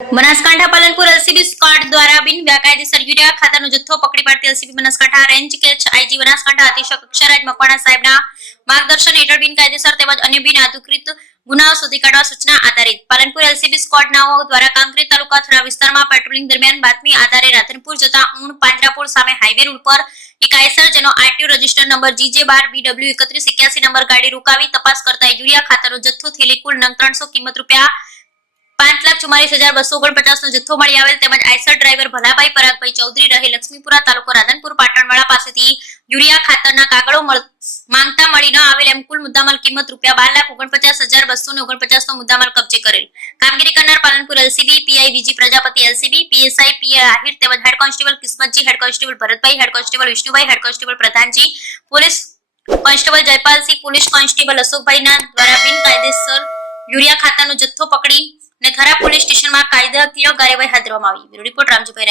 Banaskantha Palanpur LCB squad દ્વારા બિન બેકાયદેસર urea ખાતરનો જથ્થો પકડી પાડતી LCB Banaskantha range catch IG Banaskantha અધિક્ષક અક્ષરાજ મકવાણા સાહેબના માર્ગદર્શન હેઠળ બિનકાયદેસર તેમજ અન્ય બિન અધિકૃત ગુનાઓ શોધી કાઢવા સૂચના આધારિત પાલનપુર એલસીબી સ્ક્વોડનાઓ દ્વારા કાંકરેજ તાલુકા થરા વિસ્તારમાં પેટ્રોલિંગ દરમિયાન બાતમી આધારે રાધનપુર જતા ઊણ પાંજરાપોળ સામે હાઈવે રોડ પર એક આઈસર જેનો RTO register number GJ12BW 3181 number ગાડી રોકાવી તપાસ કરતા યુરિયા ખાતરનો જથ્થો થેલી કુલ નંગ 300 કિંમત રૂપિયા 5,44,249 નો જથ્થો મળી આવેલ તેમજ આઈસર ડ્રાઈવર ભલાભાઈ પરાગભાઈ ચૌધરી રહે લક્ષ્મીપુરા તાલુકો રાધનપુર પાટણવાળા પાસેથી યુરિયા ખાતરના કાગળો માંગતા મળી ન આવેલ એમ કુલ મુદ્દામાલ કિંમત રૂપિયા 12,49,249 નો મુદ્દામાલ કબજે કરેલ કામગીરી કરનાર Palanpur LCB PI VG Prajapati LCB PSI PI Ahir તેમજ head constable Kismatji head constable Bharatbhai head constable Vishnubhai head constable Pradhanji police constable Jaypalsinh police constable અશોકભાઈના દ્વારા બિનકાયદેસર યુરિયા ખાતરનો જથ્થો પકડી ને થરા પોલીસ સ્ટેશનમાં કાયદાકીય કાર્યવાહી હાથ ધરવામાં આવી રિપોર્ટ રામજીભાઈ